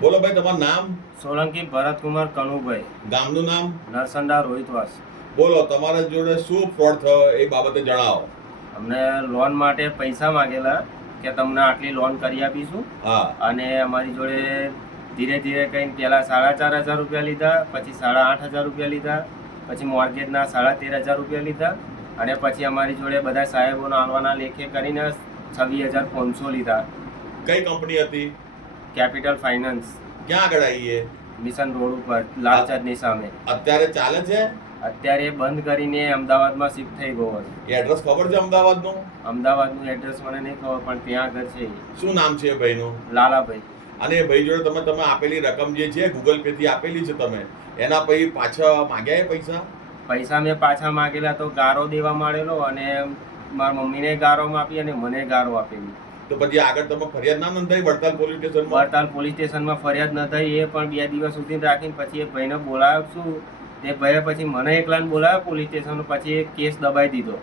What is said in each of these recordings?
બોલો ભાઈ તમારું નામ? સોલંકી ભરતકુમાર કનુભાઈ. ગામનું નામ? નરસંડા રોહિતવાસ. બોલો તમારા જોડે શું ફ્રોડ થયો એ બાબતે જણાવો. અમને લોન માટે પૈસા માંગેલા કે તમને આટલી લોન કરી આપીશું. અને અમારી જોડે ધીરે ધીરે કંઈ પહેલાં સાડા ચાર હજાર રૂપિયા લીધા પછી સાડા આઠ હજાર રૂપિયા લીધા પછી મોર્ગેજના સાડા તેર હજાર રૂપિયા લીધા અને પછી અમારી જોડે બધા સાહેબોના આવવાના લેખે કરીને છવ્વીસ હજાર પાંચસો લીધા. કઈ કંપની હતી? Capital finance. ક્યાં આગળ આવી એ મિશન રોડ ઉપર લાલચંદની સામે. અત્યારે ચાલે છે? અત્યારે બંધ કરીને અમદાવાદમાં શિફ્ટ થઈ ગયો છે એડ્રેસ ખબર છે અમદાવાદનું? અમદાવાદનું એડ્રેસ મને નહીં ખબર પણ ત્યાં આગળ છે શું નામ છે ભાઈનું? લાલાભાઈ. અને ભાઈ જોડે તમે તમે આપેલી રકમ જે છે ગૂગલ પે થી આપેલી છે તમે એના પછી પાછા માગ્યા પૈસા? પૈસા મેં પાછા માગેલા તો ગારો દેવા માંડેલો અને મારા મમ્મીને ગારો આપી અને મને ગારો આપેલી તો પછી આગળ તમે ફરિયાદ ના નોંધાઈ વડતાલ પોલીસ સ્ટેશનમાં? વડતાલ પોલીસ સ્ટેશનમાં ફરિયાદ નોંધાઈ એ પણ બે દિવસ સુધી રાખીને પછી એ ભાઈને બોલાવ્યો છું. તે ભાઈએ પછી મને એકલાને બોલાવ્યો પોલીસ સ્ટેશન પછી એ કેસ દબાઈ દીધો.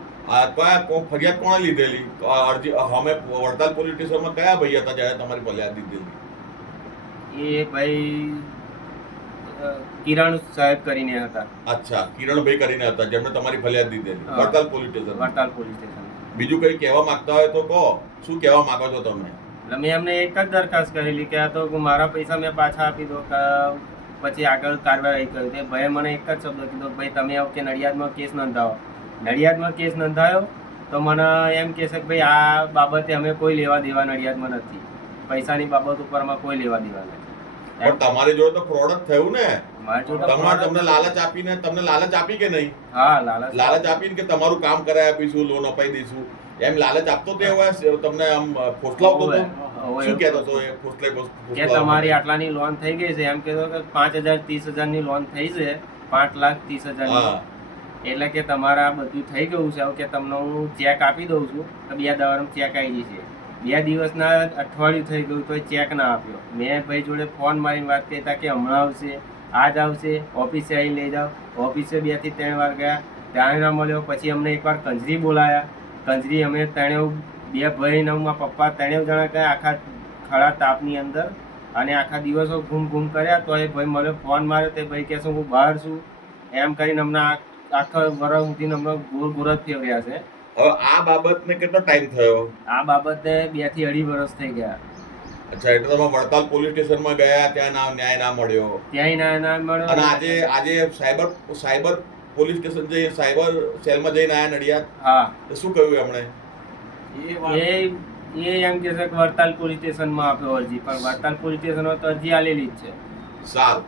ફરિયાદ કોણે લીધેલી? અરજી અમે વડતાલ પોલીસ સ્ટેશનમાં કયા ભાઈ હતા જ્યારે તમારી ફરિયાદ લીધેલી? એ ભાઈ કિરણ સાહેબ કરીને હતા. અચ્છા કિરણભાઈ કરીને હતા જેમણે તમારી ફરિયાદ દીધેલી. Vadtal police station Vadtal police station બીજું કઈ કહેવા માંગતા હોય તો કહો. શું કહેવા માંગો છો તમે? એટલે મેં એમને એક જ દરખાસ્ત કરેલી કે આ તો મારા પૈસા મેં પાછા આપી દો પછી આગળ કાર્યવાહી કરી તે ભાઈએ મને એક જ શબ્દ કીધો, ભાઈ, તમે આવો કે નડિયાદમાં કેસ નોંધાવો. નડિયાદમાં કેસ નોંધાયો તો મને એમ કહેશે કે ભાઈ, આ બાબતે અમે કોઈ લેવા દેવા નડિયાદમાં નથી. પૈસાની બાબત ઉપરમાં કોઈ લેવા દેવા નથી. પણ તમારી જોડે તો પ્રોડક્ટ થયું ને. તમારે તમને લાલચ આપીને તમને લાલચ આપી કે નહીં? હા લાલચ લાલચ આપીને કે તમારું કામ કરાવી આપીશું લોન અપાઈ દઈશું. એમ લાલચ આપતો તે હોય તમને આમ ફોસલાવતો હતો શું કહેતો હતો એ ફોસલાઈ કે તમારી આટલાની લોન થઈ ગઈ છે. એમ કહેતો કે પાંચ હજાર ત્રીસ હજારની લોન થઈ છે. પાંચ લાખ ત્રીસ હજારની એટલે કે તમારા બધું થઈ ગયું છે. કે તમને હું ચેક આપી દઉં છું. તો બે દાવાનું ચેક આવી જશે બે દિવસના અઠવાડિયું થઈ ગયું તો ચેક ના આપ્યો. મેં ભાઈ જોડે ફોન મારીને વાત કરી હતા કે હમણાં આવશે, આજ આવશે ઓફિસે આવીને લઈ જાઓ. ઓફિસે બેથી ત્રણ વાર ગયા. ત્યાં ના મળ્યો, પછી અમને એકવાર કંજરી બોલાયા. કંજરી અમે ત્રણેય બે ભાઈ ને મારા પપ્પા ત્રણેય જણા ગયા આખા ખડા તાપની અંદર. અને આખા દિવસો ઘૂમ ઘૂમ કર્યા તો એ ભાઈ મને ફોન માર્યો, તે ભાઈ કહેશો હું બહાર છું. એમ કરીને હમણાં આખા વર્ષ સુધી હમણાં ગોળ ગોળ જ ફેરવ્યા છે. હવે આ બાબતને કેટલો ટાઈમ થયો? આ બાબતે બેથી અઢી વર્ષ થઈ ગયા. અચ્છા એટલે તમે વડતાલ પોલીસ સ્ટેશનમાં ગયા ત્યાં ના ન્યાય ના મળ્યો? ત્યાંય ના ના અને આજે આજે સાયબર સાયબર પોલીસ સ્ટેશન જઈ સાયબર સેલમાં જઈને આયા નડિયાદ? હા. તો શું કહ્યું એમણે? એ એ એમ કે છે કે વડતાલ પોલીસ સ્ટેશનમાં આપ્યો અરજી પણ વડતાલ પોલીસ સ્ટેશનમાં તો અરજી આલેલી જ છે. સારું.